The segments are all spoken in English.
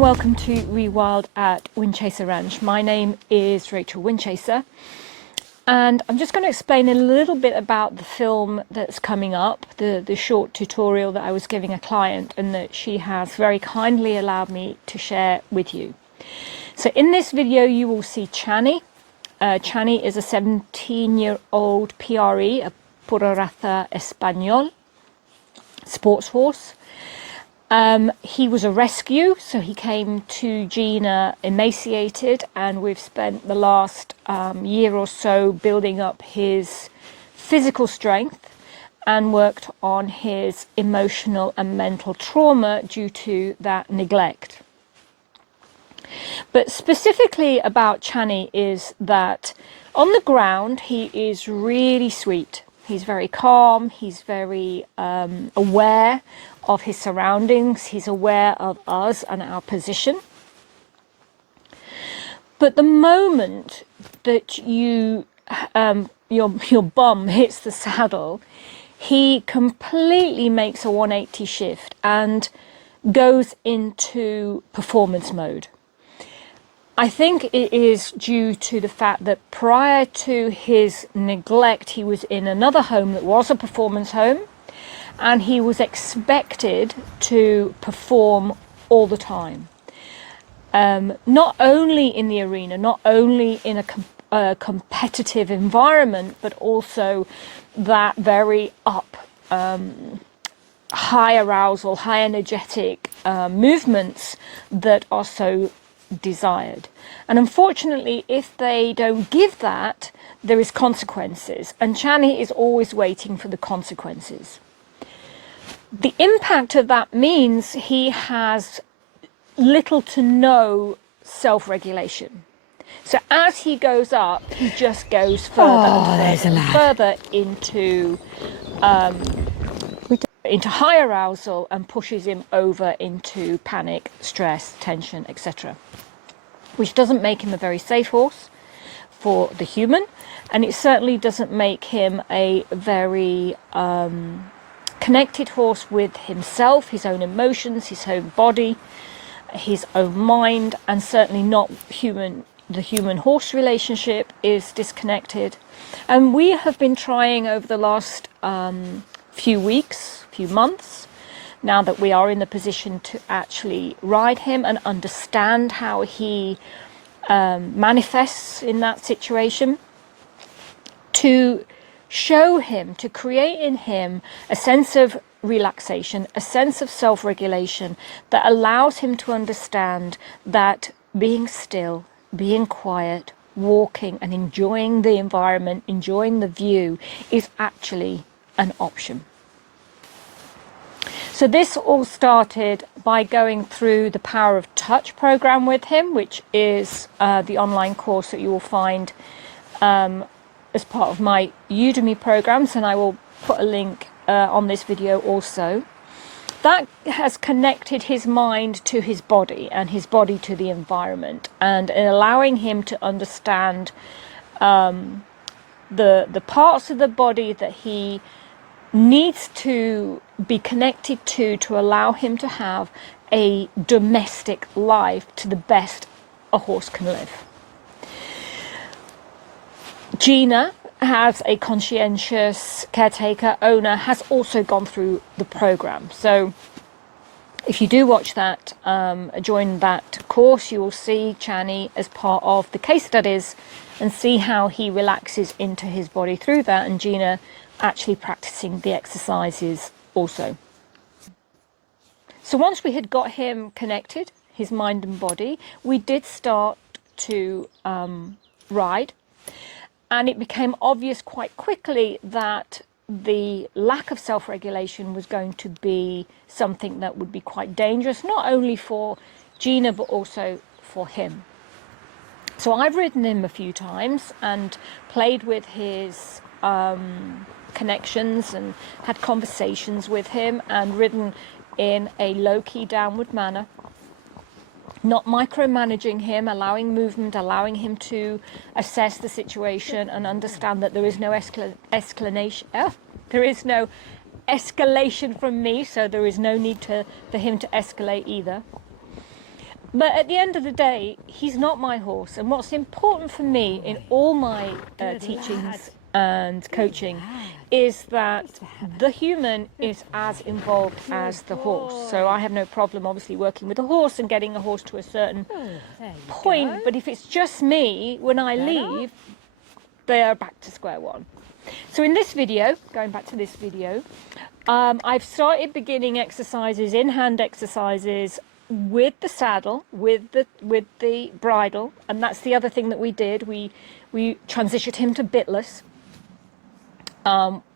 and welcome to ReWild at Windchaser Ranch. My name is Rachel Windchaser, and I'm just going to explain a little bit about the film that's coming up, the short tutorial that I was giving a client and that she has very kindly allowed me to share with you. So in this video you will see Channie. Channie is a 17-year-old PRE, a Pura Raza Español sports horse. He was a rescue, so he came to Gina emaciated, and we've spent the last year or so building up his physical strength and worked on his emotional and mental trauma due to that neglect. But specifically about Channie is that on the ground he is really sweet. He's very calm, he's very aware of his surroundings, he's aware of us and our position. But the moment that your bum hits the saddle, he completely makes a 180 shift and goes into performance mode. I think it is due to the fact that prior to his neglect, he was in another home that was a performance home, and he was expected to perform all the time. Not only in the arena, not only in a competitive environment, but also that very high arousal, high energetic movements that are so desired. And unfortunately, if they don't give that, there is consequences, and Channie is always waiting for the consequences. The impact of that means he has little to no self-regulation. So as he goes up, he just goes further and further into high arousal and pushes him over into panic, stress, tension, etc. Which doesn't make him a very safe horse for the human, and it certainly doesn't make him a very connected horse with himself, his own emotions, his own body, his own mind, and certainly not human. The human-horse relationship is disconnected. And we have been trying over the last few months, now that we are in the position to actually ride him and understand how he manifests in that situation, to show him, to create in him a sense of relaxation, a sense of self-regulation that allows him to understand that being still, being quiet, walking and enjoying the environment, enjoying the view is actually an option. So this all started by going through the Power of Touch program with him, which is the online course that you will find as part of my Udemy programs, and I will put a link on this video also. That has connected his mind to his body and his body to the environment, and allowing him to understand the parts of the body that he needs to be connected to allow him to have a domestic life to the best a horse can live. Gina, as a conscientious caretaker owner, has also gone through the program. So if you do watch that, join that course, you will see Channie as part of the case studies and see how he relaxes into his body through that, and Gina actually practicing the exercises also. So once we had got him connected, his mind and body, we did start to ride. And it became obvious quite quickly that the lack of self-regulation was going to be something that would be quite dangerous, not only for Gina, but also for him. So I've ridden him a few times and played with his connections and had conversations with him and ridden in a low-key downward manner, not micromanaging him, allowing movement, allowing him to assess the situation and understand that there is no escalation from me, so there is no need for him to escalate either. But at the end of the day, he's not my horse. And what's important for me in all my teachings and coaching is that the human is as involved as the horse. So I have no problem obviously working with a horse and getting a horse to a certain point. But if it's just me, when I leave, they are back to square one. So in this video, going back to this video, I've started beginning exercises, in-hand exercises, with the saddle, with the bridle, and that's the other thing that we did. We transitioned him to bitless,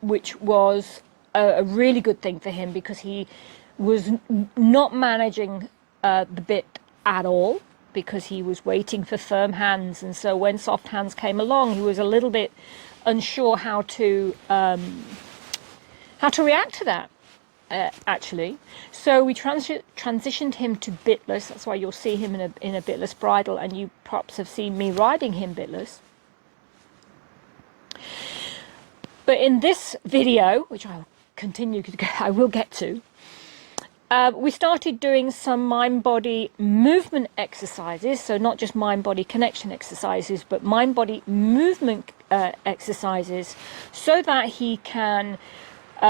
which was a really good thing for him because he was not managing the bit at all because he was waiting for firm hands, and so when soft hands came along, he was a little bit unsure how to react to that. Actually, so we transitioned him to bitless. That's why you'll see him in a bitless bridle, and you perhaps have seen me riding him bitless. But in this video, which I will get to, we started doing some mind-body movement exercises. So not just mind-body connection exercises, but mind-body movement exercises, so that he can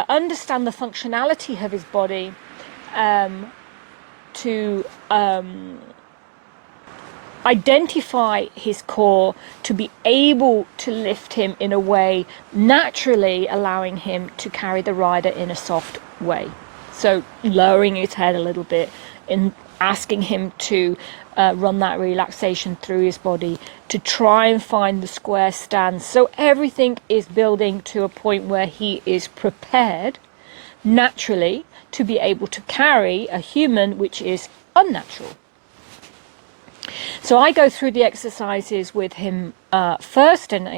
understand the functionality of his body, to identify his core, to be able to lift him in a way naturally allowing him to carry the rider in a soft way. So lowering his head a little bit, and asking him to run that relaxation through his body, to try and find the square stance. So everything is building to a point where he is prepared naturally to be able to carry a human, which is unnatural. So I go through the exercises with him first, and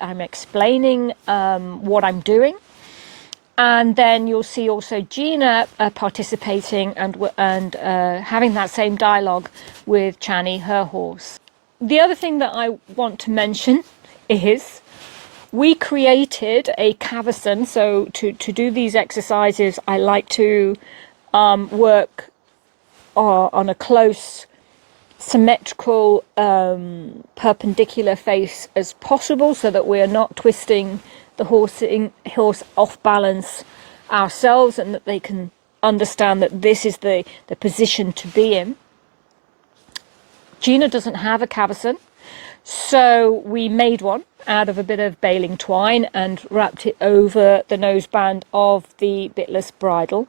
I'm explaining what I'm doing. And then you'll see also Gina participating and having that same dialogue with Channie, her horse. The other thing that I want to mention is we created a cavesson. So to do these exercises, I like to work on a close, symmetrical, perpendicular face as possible, so that we're not twisting the horse off balance ourselves, and that they can understand that this is the position to be in. Gina doesn't have a cavesson, so we made one out of a bit of baling twine and wrapped it over the noseband of the bitless bridle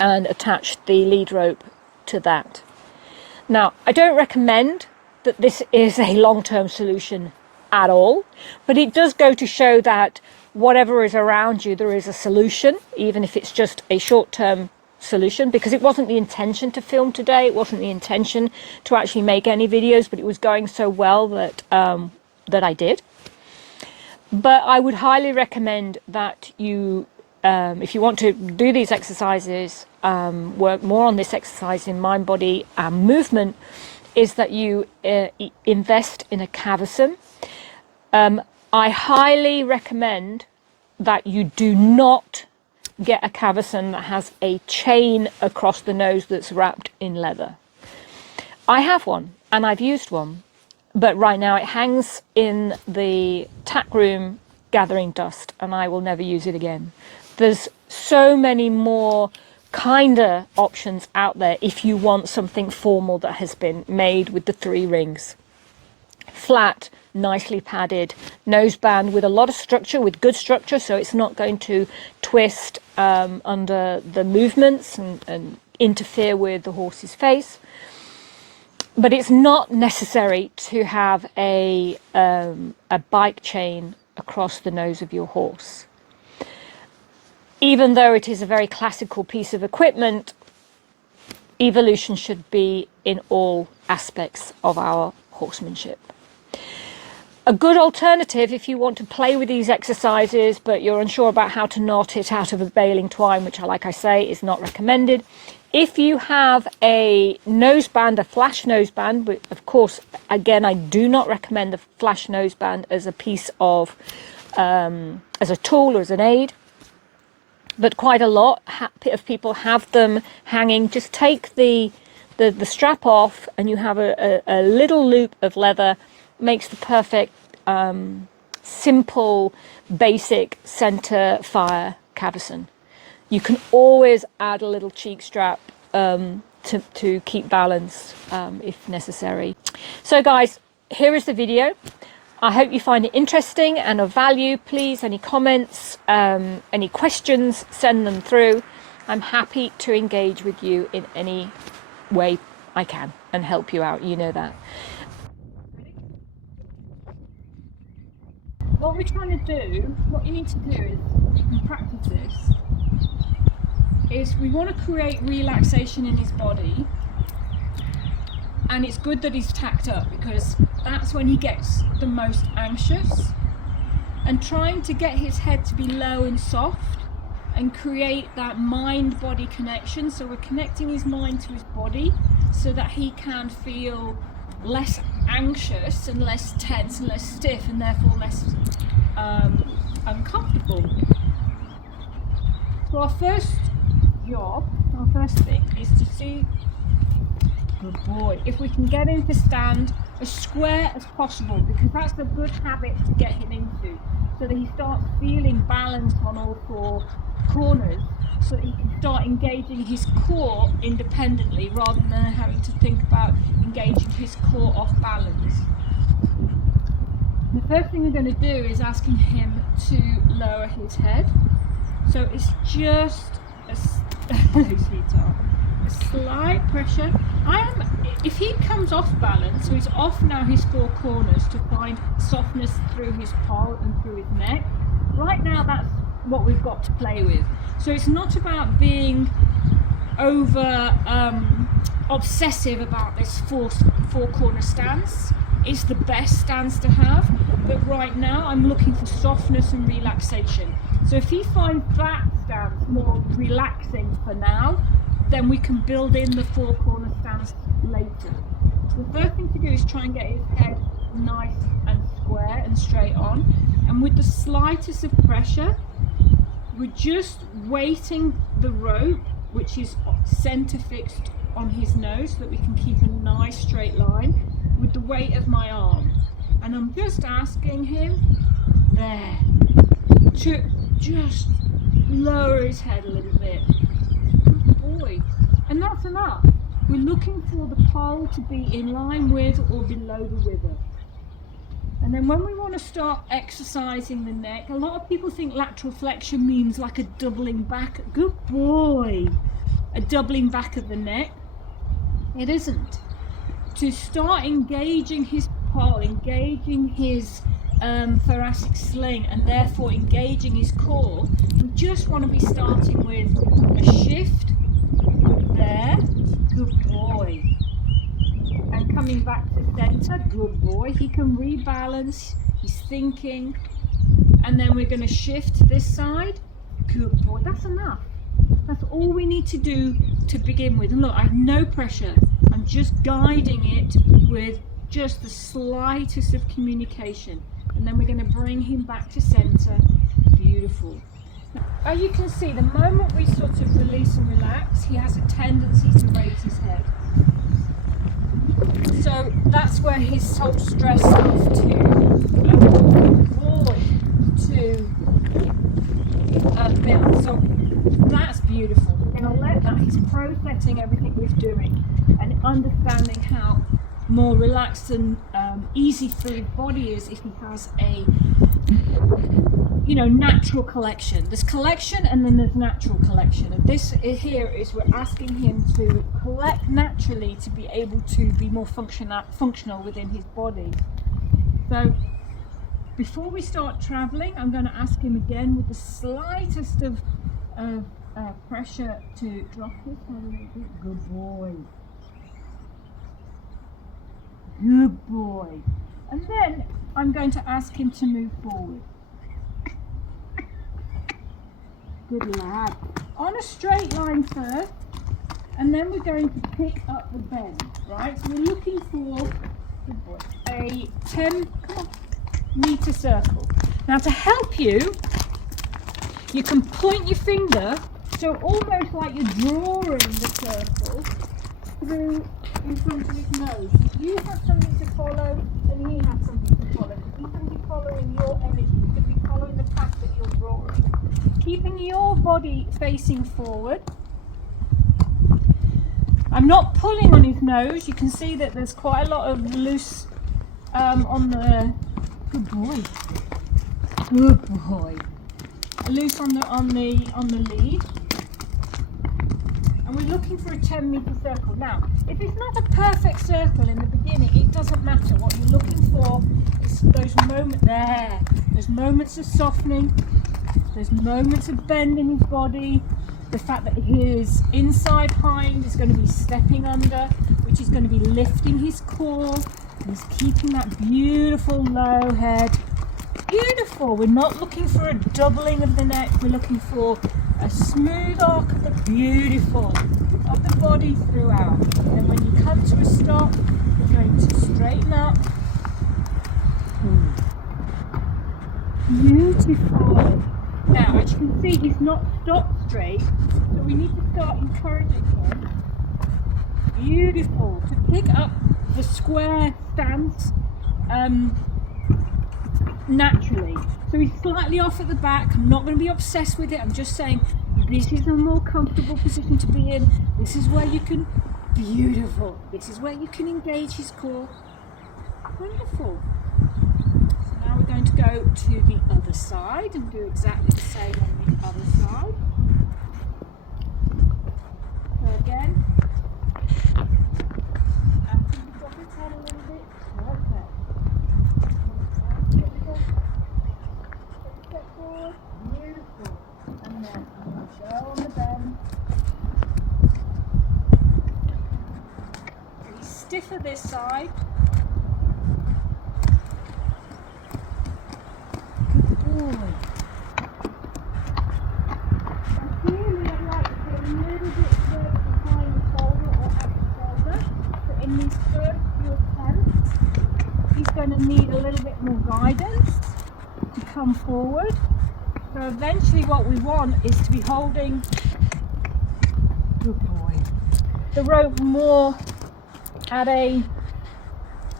and attached the lead rope to that. Now, I don't recommend that this is a long-term solution at all, but it does go to show that whatever is around you, there is a solution, even if it's just a short-term solution, because it wasn't the intention to film today. It wasn't the intention to actually make any videos, but it was going so well that that I did. But I would highly recommend that you, if you want to do these exercises, work more on this exercise in mind, body and movement, is that you invest in a cavesson. I highly recommend that you do not get a cavesson that has a chain across the nose that's wrapped in leather. I have one and I've used one, but right now it hangs in the tack room gathering dust, and I will never use it again. There's so many more kinder options out there if you want something formal that has been made with the 3 rings. Flat, nicely padded noseband with a lot of structure, with good structure, so it's not going to twist under the movements and interfere with the horse's face. But it's not necessary to have a bike chain across the nose of your horse. Even though it is a very classical piece of equipment, evolution should be in all aspects of our horsemanship. A good alternative, if you want to play with these exercises but you're unsure about how to knot it out of a baling twine, which, like I say, is not recommended. If you have a noseband, a flash noseband, but of course, again, I do not recommend the flash noseband as a piece of, as a tool or as an aid. But quite a lot of people have them hanging. Just take the the strap off and you have a little loop of leather, makes the perfect simple basic center fire cavesson. You can always add a little cheek strap to keep balance if necessary. So guys, here is the video. I hope you find it interesting and of value. Please, any comments, any questions, send them through. I'm happy to engage with you in any way I can and help you out, you know that. What we're trying to do, what you need to do is, you can practice this, is we want to create relaxation in his body. And it's good that he's tacked up, because that's when he gets the most anxious. And trying to get his head to be low and soft and create that mind-body connection. So we're connecting his mind to his body so that he can feel less anxious and less tense and less stiff, and therefore less uncomfortable. So our first thing is to see, good boy, if we can get him to stand as square as possible, because that's a good habit to get him into, so that he starts feeling balanced on all four corners, so that he can start engaging his core independently rather than having to think about engaging his core off balance. The first thing we're going to do is asking him to lower his head. So it's just a slight pressure. If he comes off balance, so he's off now his four corners to find softness through his poll and through his neck. Right now that's what we've got to play with. So it's not about being over obsessive about this four corner stance. It's the best stance to have, but right now I'm looking for softness and relaxation. So if he finds that stance more relaxing for now, then we can build in the four corner stance later. So the first thing to do is try and get his head nice and square and straight on, and with the slightest of pressure, we're just weighting the rope, which is center fixed on his nose, so that we can keep a nice straight line, with the weight of my arm. And I'm just asking him there to just lower his head a little bit. Good boy. And that's enough. We're looking for the pole to be in line with or below the wither. And then when we want to start exercising the neck, a lot of people think lateral flexion means like a doubling back. Good boy. A doubling back of the neck. It isn't. To start engaging his pole, engaging his thoracic sling, and therefore engaging his core, we just want to be starting with a shift there. Good boy. And coming back to center. Good boy. He can rebalance. He's thinking. And then we're going to shift to this side. Good boy. That's enough. That's all we need to do to begin with. And look, I have no pressure. I'm just guiding it with just the slightest of communication. And then we're going to bring him back to center. Beautiful. As you can see, the moment we sort of release and relax, he has a tendency to raise his head. So that's where his whole stress starts to build. So that's beautiful. We're going to let that. He's processing everything we're doing and understanding how more relaxed and easy for his body is if he has a natural collection. There's collection and then there's natural collection, and this here is we're asking him to collect naturally to be able to be more functional within his body. So before we start traveling, I'm going to ask him again with the slightest of pressure to drop his head a little bit. Good boy. Good boy. And then I'm going to ask him to move forward. Good lad. On a straight line first, and then we're going to pick up the bend, right? So we're looking for, good boy, a 10-meter circle. Now to help you, you can point your finger, so almost like you're drawing the circle, through in front of his nose. You have something to follow and he has something to follow. He's going to be following your energy. He's going to be following the path that you're drawing. Keeping your body facing forward. I'm not pulling on his nose. You can see that there's quite a lot of loose on the... Good boy. Good boy. Loose on the lead. And we're looking for a 10-meter circle. Now, if it's not a perfect circle in the beginning, it doesn't matter. What you're looking for is those moments there. There's moments of softening. There's moments of bend in his body. The fact that his inside hind is going to be stepping under, which is going to be lifting his core. He's keeping that beautiful low head. Beautiful. We're not looking for a doubling of the neck. We're looking for a smooth arc of the beautiful of the body throughout. And when you come to a stop, you're going to straighten up. Beautiful. Now, as you can see, he's not stopped straight, so we need to start encouraging him. Beautiful. To pick up the square stance naturally. So he's slightly off at the back. I'm not going to be obsessed with it. I'm just saying this is a more comfortable position to be in. This is where you can, beautiful. This is where you can engage his core. Wonderful. So now we're going to go to the other side and do exactly the same on the other side. So again, after you drop his head a little bit, perfect. Step forward, beautiful. And then go on the bend. He's stiffer this side. Good boy. Ideally, I'd like to put a little bit further behind the shoulder or at the shoulder. So in these first few attempts, he's going to need a little bit more guidance to come forward. So eventually what we want is to be holding, good boy, the rope more at a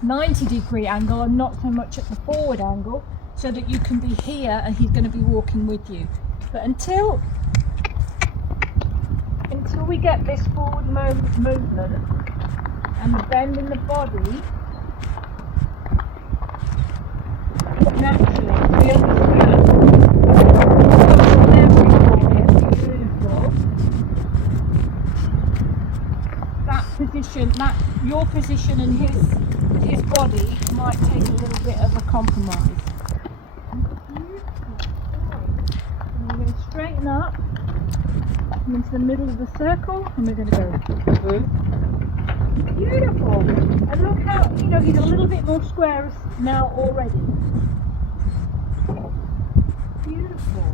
90-degree angle and not so much at the forward angle, so that you can be here and he's going to be walking with you. But until we get this forward movement and the bend in the body, naturally we understand that position, that your position and his body might take a little bit of a compromise. And we're going to straighten up, come into the middle of the circle, and we're going to go beautiful. And look how, he's a little bit more square now already. Beautiful.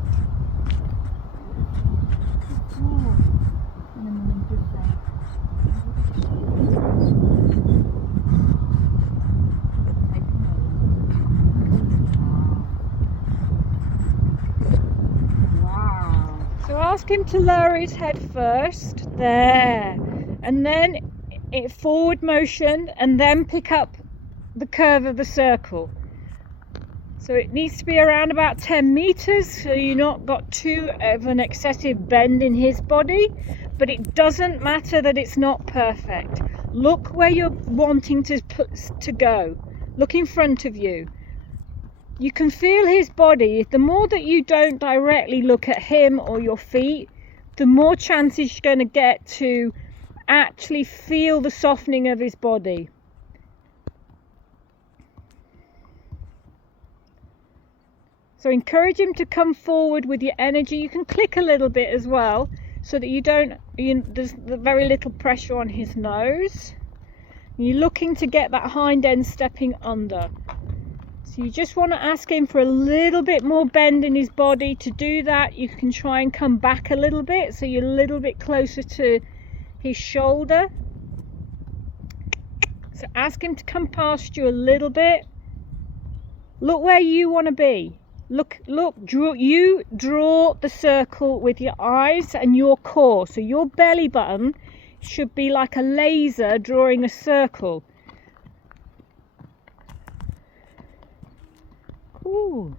Wow. So ask him to lower his head first, there, and then forward motion, and then pick up the curve of the circle. So it needs to be around about 10 meters, so you're not got too of an excessive bend in his body, but it doesn't matter that it's not perfect. Look where you're wanting to go. Look in front of you. You can feel his body. The more that you don't directly look at him or your feet, the more chances you're going to get to actually feel the softening of his body. So encourage him to come forward with your energy. You can click a little bit as well, so that there's very little pressure on his nose. You're looking to get that hind end stepping under. So you just want to ask him for a little bit more bend in his body. To do that, you can try and come back a little bit, so you're a little bit closer to his shoulder. So ask him to come past you a little bit. Look where you want to be. Look, draw the circle with your eyes and your core. So your belly button should be like a laser drawing a circle. Cool.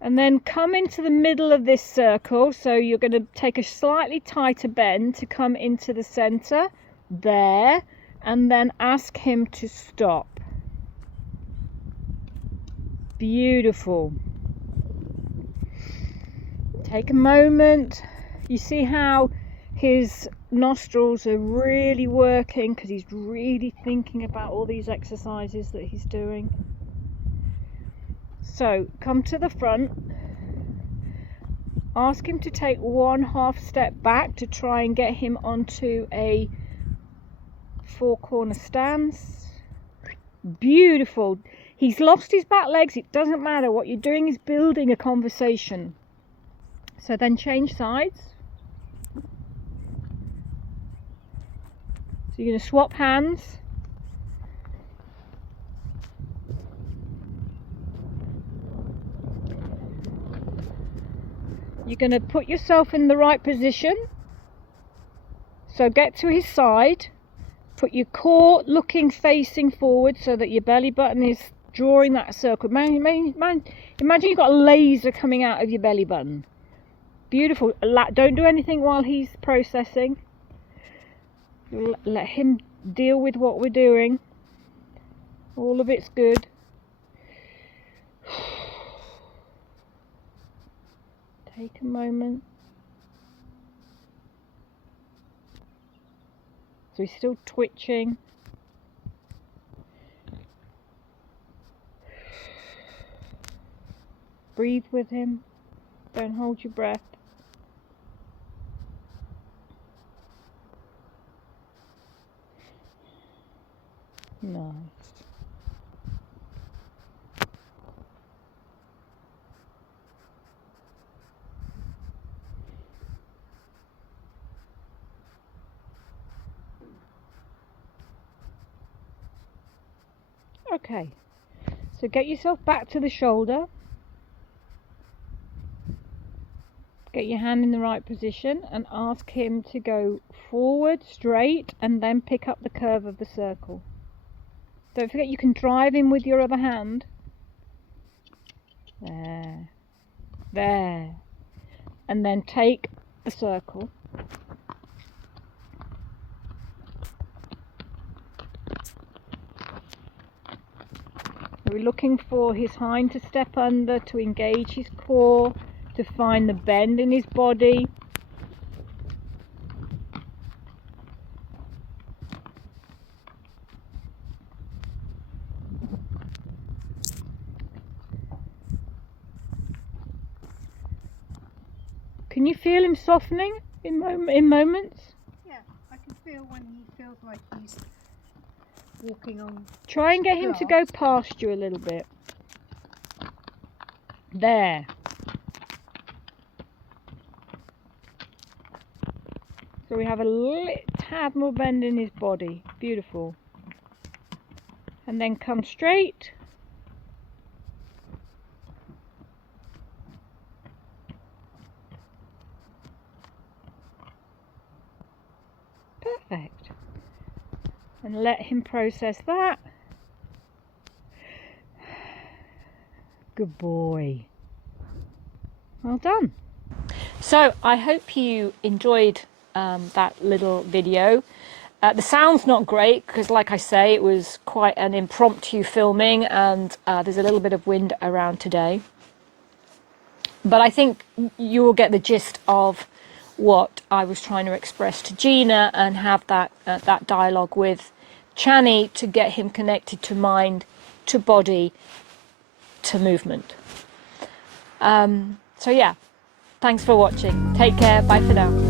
And then come into the middle of this circle. So you're going to take a slightly tighter bend to come into the center there, and then ask him to stop. Beautiful. Take a moment. You see how his nostrils are really working because he's really thinking about all these exercises that he's doing. So come to the front, ask him to take 1/2 step back to try and get him onto a 4-corner stance. Beautiful. He's lost his back legs. It doesn't matter. What you're doing is building a conversation. So then change sides. So you're going to swap hands. You're going to put yourself in the right position. So get to his side. Put your core looking facing forward so that your belly button is drawing that circle. Imagine you've got a laser coming out of your belly button. Beautiful. Don't do anything while he's processing. Let him deal with what we're doing. All of it's good. Take a moment. So he's still twitching. Breathe with him. Don't hold your breath. Nice. Okay, so get yourself back to the shoulder. Get your hand in the right position and ask him to go forward straight and then pick up the curve of the circle. Don't forget you can drive him with your other hand. There. There. And then take the circle. We're looking for his hind to step under, to engage his core, to find the bend in his body. Can you feel him softening in moments? Yeah, I can feel when he feels like he's walking on. Try and get him to go past you a little bit. There. So we have a tad more bend in his body. Beautiful. And then come straight. Perfect. And let him process that. Good boy. Well done. So I hope you enjoyed that little video. The sound's not great because, like I say, it was quite an impromptu filming, and there's a little bit of wind around today. But I think you will get the gist of what I was trying to express to Gina, and have that dialogue with Channie to get him connected to mind, to body, to movement. So yeah, thanks for watching. Take care. Bye for now.